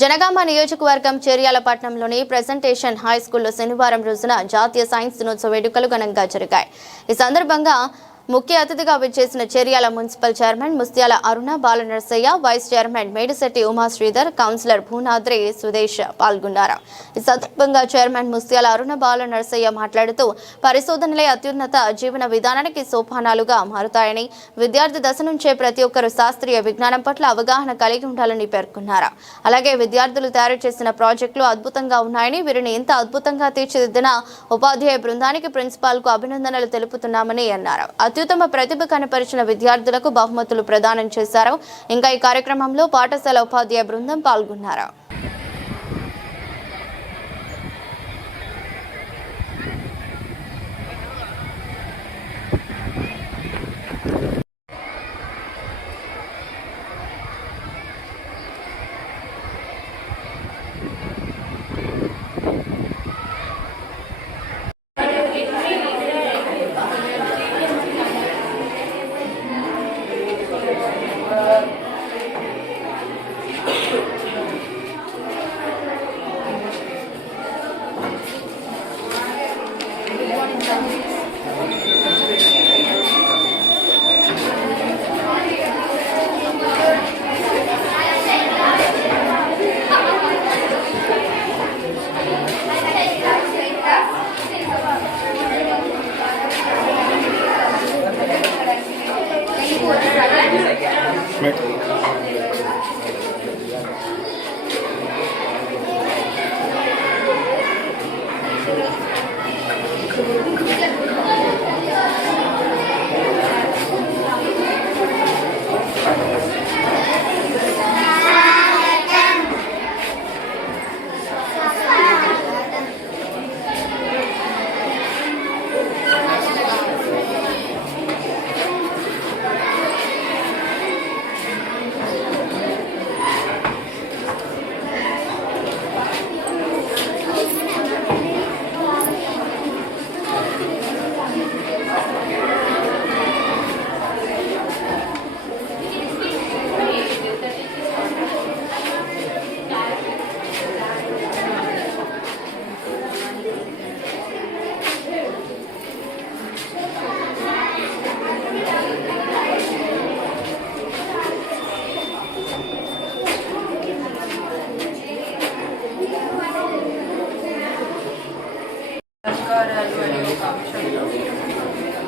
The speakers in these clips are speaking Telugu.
జనగామ నియోజకవర్గం చేర్యాలపట్నంలోని ప్రెజెంటేషన్ హై స్కూల్లో శనివారం రోజున జాతీయ సైన్స్ దినోత్సవ వేడుకలు ఘనంగా జరిగాయి. ఈ సందర్భంగా ముఖ్య అతిథిగా విచ్చేసిన Cheryala municipal chairman Mustyala Aruna Balanarasaiah, vice chairman Medisetti Umasridhar, councillor Bhunadri Sudesh పాల్గొన్నారు. ఈ సందర్భంగా చైర్మన్ ముస్త్యాల అరుణ బాలనరసయ్య మాట్లాడుతూ పరిశోధనలే అత్యున్నత జీవన విధానానికి సోపానాలుగా మారుతాయని, విద్యార్థి దశ నుంచే ప్రతి ఒక్కరూ శాస్త్రీయ విజ్ఞానం పట్ల అవగాహన కలిగి ఉండాలని పేర్కొన్నారు. అలాగే విద్యార్థులు తయారు చేసిన ప్రాజెక్టులు అద్భుతంగా ఉన్నాయని, వీరిని ఇంత అద్భుతంగా తీర్చిదిద్దిన ఉపాధ్యాయ బృందానికి ప్రిన్సిపాల్ కు అభినందనలు తెలుపుతున్నామని అన్నారు. అత్యుత్తమ ప్రతిభ కనపరిచిన విద్యార్థులకు బహుమతులు ప్రదానం చేశారు. ఇంకా ఈ కార్యక్రమంలో పాఠశాల ఉపాధ్యాయ బృందం పాల్గొన్నారు.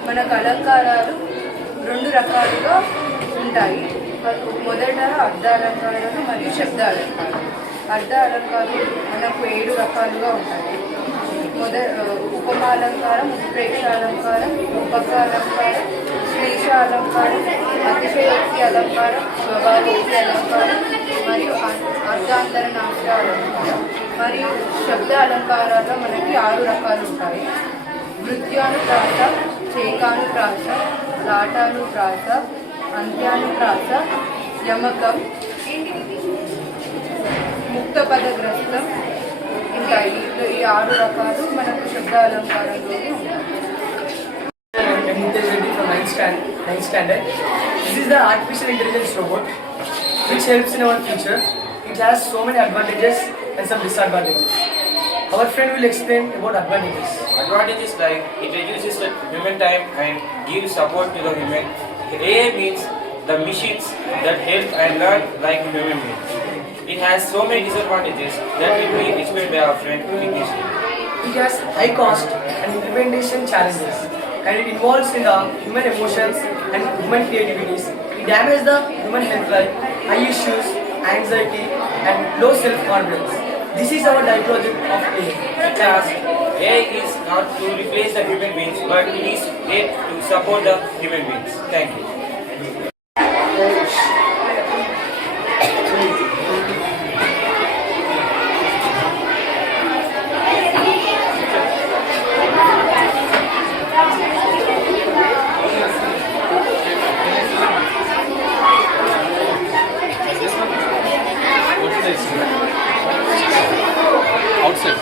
మనకు అలంకారాలు రెండు రకాలుగా ఉంటాయి. మొదట అర్ధ అలంకారాలు మరియు శబ్ద అలంకారాలు. అర్ధ అలంకారాలు మనకు 7 రకాలుగా ఉంటాయి. ఉపమాలంకారం, ఉత్ప్రేక్షాలంకారం, ఉపక అలంకారం, శ్లేషాలంకారం, అతిశయోక్తి అలంకారం, స్వభావోక్తి అలంకారం మరియు అర్ధాంతరనాశ అలంకారం. మరియు శబ్ద అలంకారాల్లో మనకి 6 రకాలు ఉంటాయి. నృత్యానుప్రాస, చేకానుప్రాస, లాటానుప్రాస, అంత్యానుప్రాస, యమకం, ముక్తపదగ్రస్తం. ఇంకా ఈ 6 రకాలు మనకు శబ్ద అలంకారంలోనే ఉంటాయి. From 9th standard. This is the artificial intelligence robot which helps in our future. It has so many advantages and some disadvantages. Our friend will explain about advantages. Advantages like it reduces the human time and gives support to the human. AI means the machines that help and learn like human beings. It has so many disadvantages that will be explained by our friend Vignesh. It has high cost and implementation challenges, and it involves in the human emotions and human creativities. It damages the human health like eye issues, anxiety, and low self-confidence. This is our diagnosis of AI. Because AI is not to replace the human beings, but it is there to support the human beings. Thank you. Outside.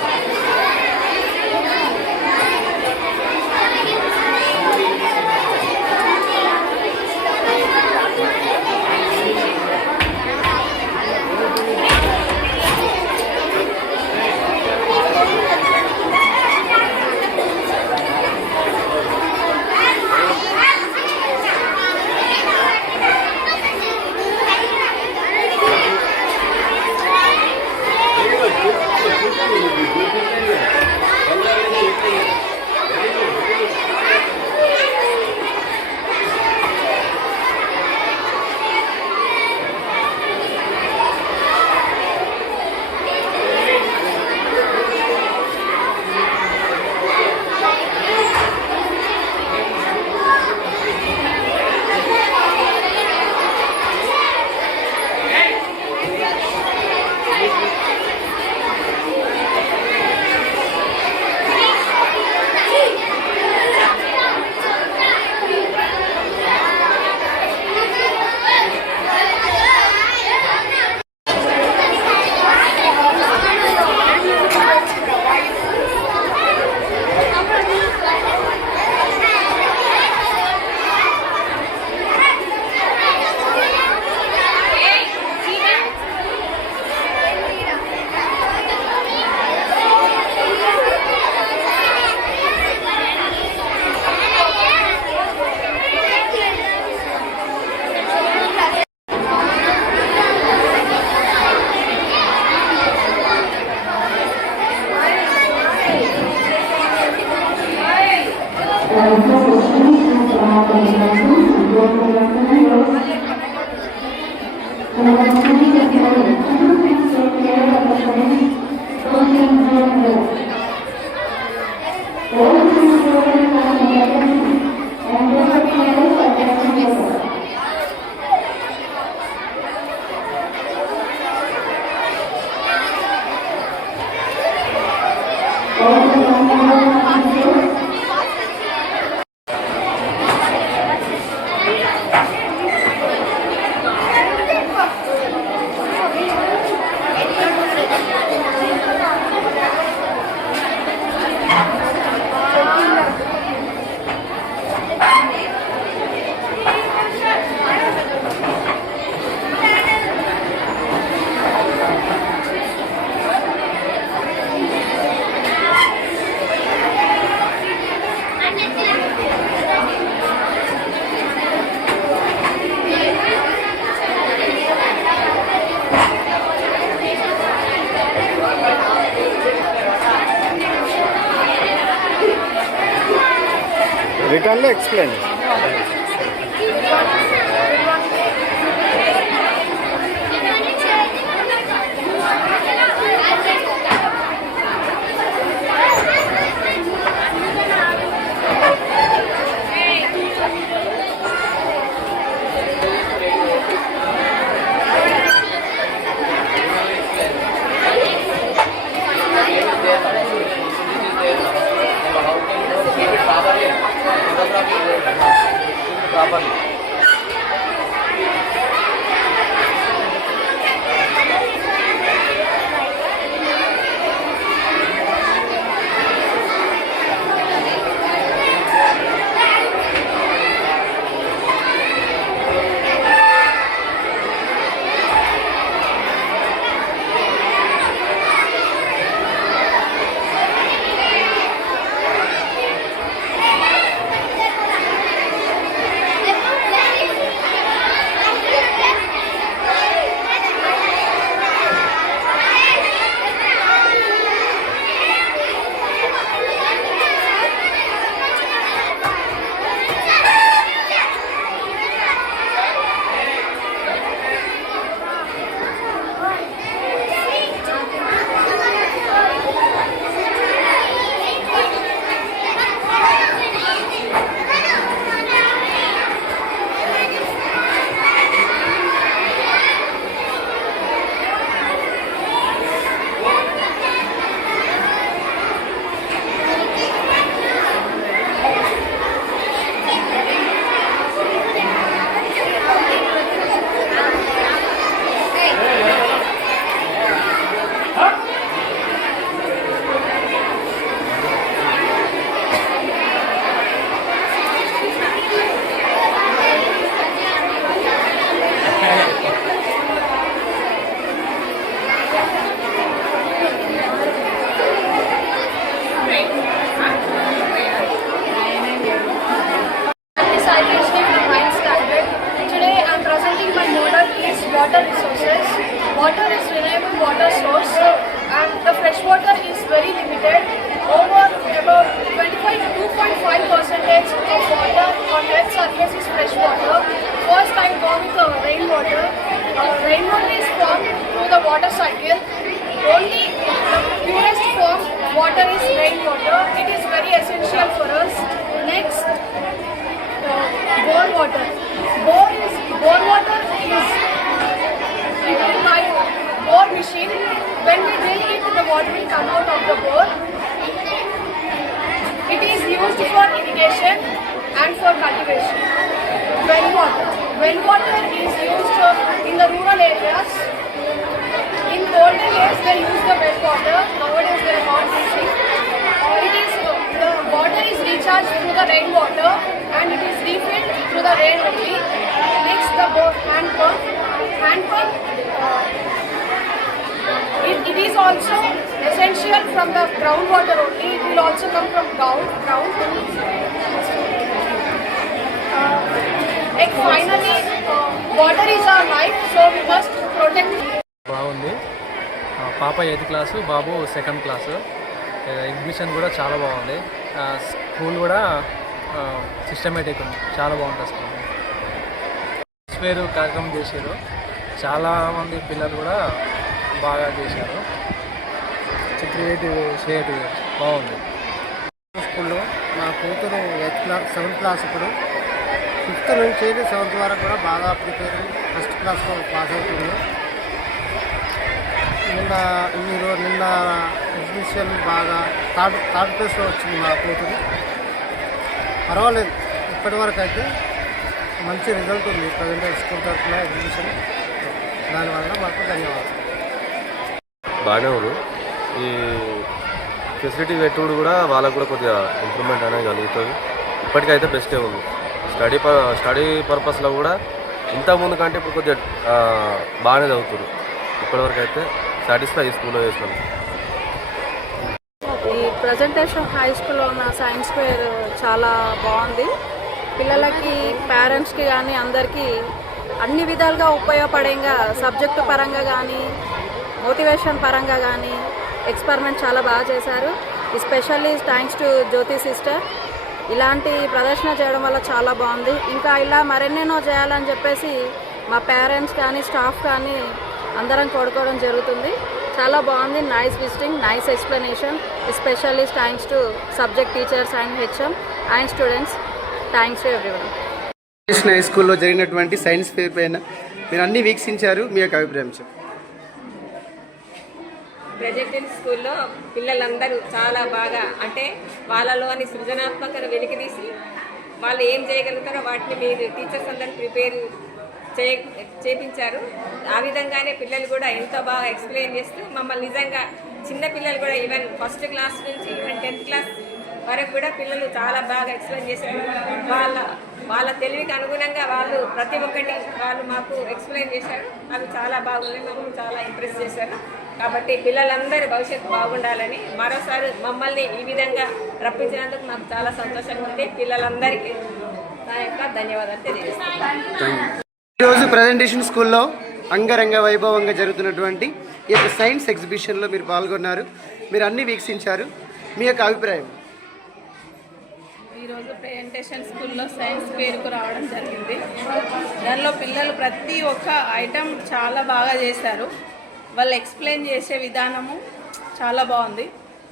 Written explain. Water resources. Water is renewable water source and the fresh water is very limited. Over about 25 to 2.5% of water on Earth's surface is fresh water. First I go with rainwater. Rainwater is formed through the water cycle. Only the purest form water is rainwater. It is very essential for us. Next, bore water. Bore water is driven by bore machine. When we drill it, the water will come out of the bore. It is used for irrigation and for cultivation. Well water. Well water is used in the rural areas. In olden days, they used the well water. Nowadays, they are not using. The water is recharged through the rainwater and it is refilled through the rain only. Next, the hand pump. Hand pump. It is also essential from the groundwater only. It will also come from ground. And finally, water is our life, so we must protect it. బాగుంది. పాప 8th క్లాసు, బాబు 2nd క్లాసు. ఎగ్జిబిషన్ కూడా చాలా బాగుంది. స్కూల్ కూడా సిస్టమేటిక్ ఉంది, చాలా బాగుంటుంది స్కూల్. పేరు కార్యక్రమం చేశారు, చాలామంది పిల్లలు కూడా బాగా చేశారు. క్రియేటివ్ బాగుంది. స్కూల్లో మా కూతురు 7th క్లాస్ ఇప్పుడు 5th నుంచి 7th వరకు కూడా బాగా ప్రిపేర్ అయ్యి ఫస్ట్ క్లాస్లో పాస్ అవుతుంది. నిన్న ఎగ్జిబిషన్ బాగా థర్డ్ ప్లేస్లో వచ్చింది మా కూతురు. పర్వాలేదు, ఇప్పటి వరకు అయితే మంచి రిజల్ట్ ఉంది ప్రజెంట్ స్కూల్ తరఫున ఎగ్జిబిషన్. దానివల్ల మాకు ధన్యవాదాలు. బాగానే ఉంది. ఈ ఫెసిలిటీ పెట్టుడు కూడా వాళ్ళకు కూడా కొద్దిగా ఇంప్రూవ్మెంట్ అనేది కలుగుతుంది. ఇప్పటికైతే బెస్టే ఉంది. స్టడీ పర్పస్లో కూడా ఇంతకుముందు కంటే ఇప్పుడు కొద్దిగా బాగానే చదువుతుంది. ఇప్పటివరకు అయితే సాటిస్ఫై ఈ స్కూల్లో చేస్తున్నాం. ఈ ప్రజెంటేషన్ హై స్కూల్లో ఉన్న సైన్స్ ఫేర్ చాలా బాగుంది. పిల్లలకి, పేరెంట్స్కి కానీ అందరికీ అన్ని విధాలుగా ఉపయోగపడేగా, సబ్జెక్టు పరంగా కానీ మోటివేషన్ పరంగా కానీ ఎక్స్పెరిమెంట్ చాలా బాగా చేశారు. Especially thanks to Jyothi sister. ఇలాంటి ప్రదర్శన చేయడం వల్ల చాలా బాగుంది. ఇంకా ఇలా మరెన్నెన్నో చేయాలని చెప్పేసి మా పేరెంట్స్ కానీ స్టాఫ్ కానీ అందరం కోరుకోవడం జరుగుతుంది. చాలా బాగుంది. Nice visiting, nice explanation. Especially thanks to subject teachers and HM and students. Thanks to everyone. High స్కూల్లో జరిగినటువంటి సైన్స్ ఫేర్ పైన మీరు అన్ని వీక్షించారు, మీ యొక్క అభిప్రాయం చెప్పండి. ప్రజెంటేషన్ స్కూల్లో పిల్లలందరూ చాలా బాగా, అంటే వాళ్ళలోని సృజనాత్మకత వెలికితీసి వాళ్ళు ఏం చేయగలుగుతారో వాటిని మీరు టీచర్స్ అందరూ ప్రిపేర్ చేపించారు. ఆ విధంగానే పిల్లలు కూడా ఎంతో బాగా ఎక్స్ప్లెయిన్ చేస్తూ మమ్మల్ని నిజంగా చిన్న పిల్లలు కూడా ఈవెన్ ఫస్ట్ క్లాస్ నుంచి ఈవెన్ 10th క్లాస్ వరకు కూడా పిల్లలు చాలా బాగా ఎక్స్ప్లెయిన్ చేశారు. వాళ్ళ తెలివికి అనుగుణంగా వాళ్ళు ప్రతి ఒక్కటి వాళ్ళు మాకు ఎక్స్ప్లెయిన్ చేశారు. అవి చాలా బాగున్నాయి, మమ్మల్ని చాలా ఇంప్రెస్ చేశారు. కాబట్టి పిల్లలందరి భవిష్యత్తు బాగుండాలని మరోసారి మమ్మల్ని ఈ విధంగా రప్పించినందుకు మాకు చాలా సంతోషంగా ఉంది. పిల్లలందరికీ నా యొక్క ధన్యవాదాలు తెలియజేస్తాను. ఈరోజు ప్రజెంటేషన్ స్కూల్లో అంగరంగ వైభవంగా జరుగుతున్నటువంటి ఈ యొక్క సైన్స్ ఎగ్జిబిషన్లో మీరు పాల్గొన్నారు, మీరు అన్ని వీక్షించారు, మీ యొక్క అభిప్రాయం. ఈరోజు ప్రజెంటేషన్ స్కూల్లో సైన్స్ ఫేర్కు రావడం జరిగింది. దానిలో పిల్లలు ప్రతి ఒక్క ఐటెం చాలా బాగా చేశారు. వాళ్ళు ఎక్స్ప్లెయిన్ చేసే విధానము చాలా బాగుంది.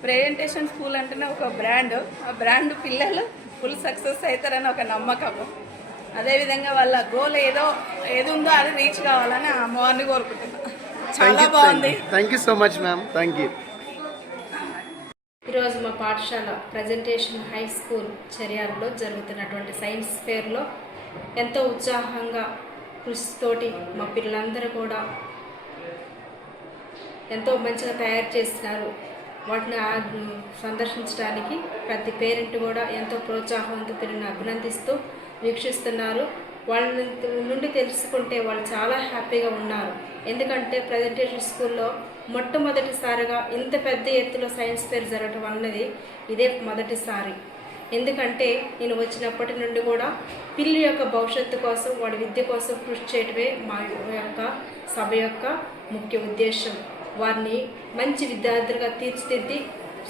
ప్రజెంటేషన్ స్కూల్ అంటేనే ఒక బ్రాండ్, ఆ బ్రాండ్ పిల్లలు ఫుల్ సక్సెస్ అవుతారని ఒక నమ్మకము. అదేవిధంగా వాళ్ళ గోల్ ఏది ఉందో అది రీచ్ కావాలని అమ్మవారిని కోరుకుంటున్నాను. చాలా బాగుంది. Thank you so much ma'am. Thank you. ఈరోజు మా పాఠశాల ప్రజెంటేషన్ హై స్కూల్ చర్యాలలో జరుగుతున్నటువంటి సైన్స్ ఫేర్లో ఎంతో ఉత్సాహంగా కృషితోటి మా పిల్లలందరూ కూడా ఎంతో మంచిగా తయారు చేస్తున్నారు. వాటిని సందర్శించడానికి ప్రతి పేరెంట్ కూడా ఎంతో ప్రోత్సాహంతో పిల్లల్ని అభినందిస్తూ వీక్షిస్తున్నారు. వాళ్ళ నుండి తెలుసుకుంటే వాళ్ళు చాలా హ్యాపీగా ఉన్నారు. ఎందుకంటే ప్రజెంటేషన్ స్కూల్లో మొట్టమొదటిసారిగా ఇంత పెద్ద ఎత్తులో సైన్స్ ఫేర్ జరగడం అన్నది ఇదే మొదటిసారి. ఎందుకంటే నేను వచ్చినప్పటి నుండి కూడా పిల్లల యొక్క భవిష్యత్తు కోసం, వాడి విద్య కోసం కృషి చేయడమే మా యొక్క సభ యొక్క ముఖ్య ఉద్దేశం. వారిని మంచి విద్యార్థులుగా తీర్చిదిద్ది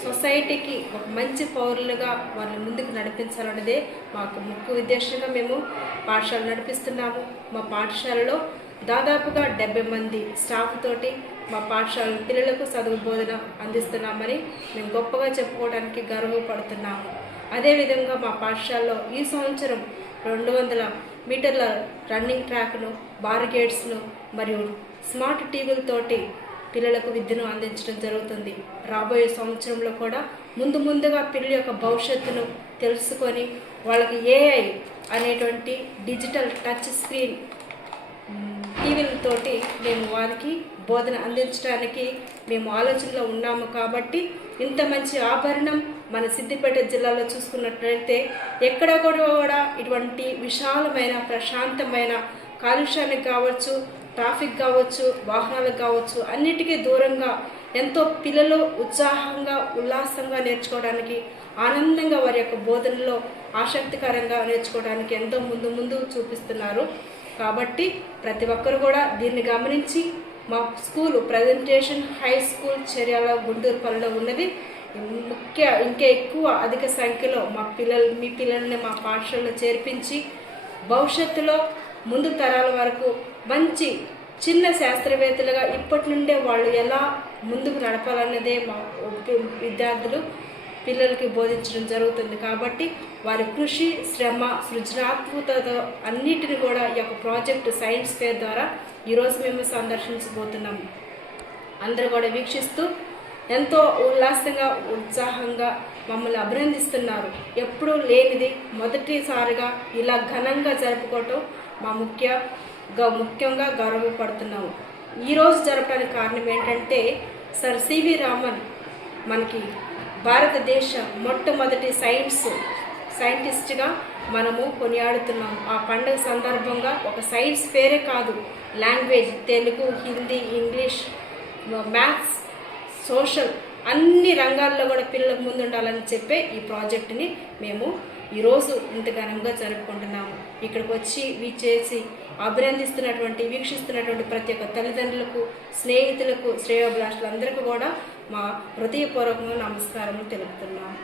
సొసైటీకి ఒక మంచి పౌరులుగా వాళ్ళని ముందుకు నడిపించాలన్నదే మాకు ముఖ్య ఉద్దేశంగా మేము పాఠశాల నడిపిస్తున్నాము. మా పాఠశాలలో దాదాపుగా 70 మంది స్టాఫ్ తోటి మా పాఠశాల పిల్లలకు చదువు బోధన అందిస్తున్నామని మేము గొప్పగా చెప్పుకోవడానికి గర్వపడుతున్నాము. అదేవిధంగా మా పాఠశాలలో ఈ సంవత్సరం 200 మీటర్ల రన్నింగ్ ట్రాక్ను, బార్గేట్స్ను మరియు స్మార్ట్ టీవీలతోటి పిల్లలకు విద్యను అందించడం జరుగుతుంది. రాబోయే సంవత్సరంలో కూడా ముందుగా పిల్లల యొక్క భవిష్యత్తును తెలుసుకొని వాళ్ళకి ఏఐ అనేటువంటి డిజిటల్ టచ్ స్క్రీన్ టీవీలతోటి మేము వారికి బోధన అందించడానికి మేము ఆలోచనలో ఉన్నాము. కాబట్టి ఇంత మంచి ఆభరణం మన సిద్దిపేట జిల్లాలో చూసుకున్నట్లయితే ఎక్కడ కూడా ఇటువంటి విశాలమైన, ప్రశాంతమైన, కాలుష్యానికి కావచ్చు, ట్రాఫిక్ కావచ్చు, వాహనాలకు కావచ్చు, అన్నిటికీ దూరంగా ఎంతో పిల్లలు ఉత్సాహంగా, ఉల్లాసంగా నేర్చుకోవడానికి, ఆనందంగా వారి యొక్క బోధనలో ఆసక్తికరంగా నేర్చుకోవడానికి ఎంతో ముందు చూపిస్తున్నారు. కాబట్టి ప్రతి ఒక్కరు కూడా దీన్ని గమనించి మా school presentation high school Cheriyal గుంటూరుపల్లిలో ఉన్నది. ఇంకా ఎక్కువ అధిక సంఖ్యలో మీ పిల్లల్ని మా పాఠశాలలో చేర్పించి భవిష్యత్తులో ముందు తరాల వరకు మంచి చిన్న శాస్త్రవేత్తలుగా ఇప్పటి నుండే వాళ్ళు ఎలా ముందుకు నడపాలన్నదే మా విద్యార్థులు పిల్లలకి బోధించడం జరుగుతుంది. కాబట్టి వారి కృషి, శ్రమ, సృజనాత్మకత అన్నిటిని కూడా ఈ యొక్క ప్రాజెక్ట్ సైన్స్ ఫేర్ ద్వారా ఈరోజు మేము సందర్శించబోతున్నాము. అందరూ కూడా వీక్షిస్తూ ఎంతో ఉల్లాసంగా, ఉత్సాహంగా మమ్మల్ని అభినందిస్తున్నారు. ఎప్పుడూ లేనిది మొదటిసారిగా ఇలా ఘనంగా జరుపుకోవటం మా ముఖ్యంగా గర్వపడుతున్నాము. ఈరోజు జరపడానికి కారణం ఏంటంటే సర్ సివి రామన్ మనకి భారతదేశ మొట్టమొదటి సైంటిస్ట్గా మనము కొనియాడుతున్నాము. ఆ పండుగ సందర్భంగా ఒక సైన్స్ ఫేరే కాదు, language Telugu, Hindi, English, maths, social అన్ని రంగాల్లో కూడా పిల్లలకు ముందు ఉండాలని చెప్పే ఈ ప్రాజెక్టుని మేము ఈరోజు ఇంత ఘనంగా జరుపుకుంటున్నాము. ఇక్కడికి వచ్చి వీచేసి వీక్షిస్తున్నటువంటి ప్రతి ఒక్క తల్లిదండ్రులకు, స్నేహితులకు, శ్రేయోభిలాషులందరికీ కూడా మా హృదయపూర్వకంగా నమస్కారములు తెలుపుతున్నాము.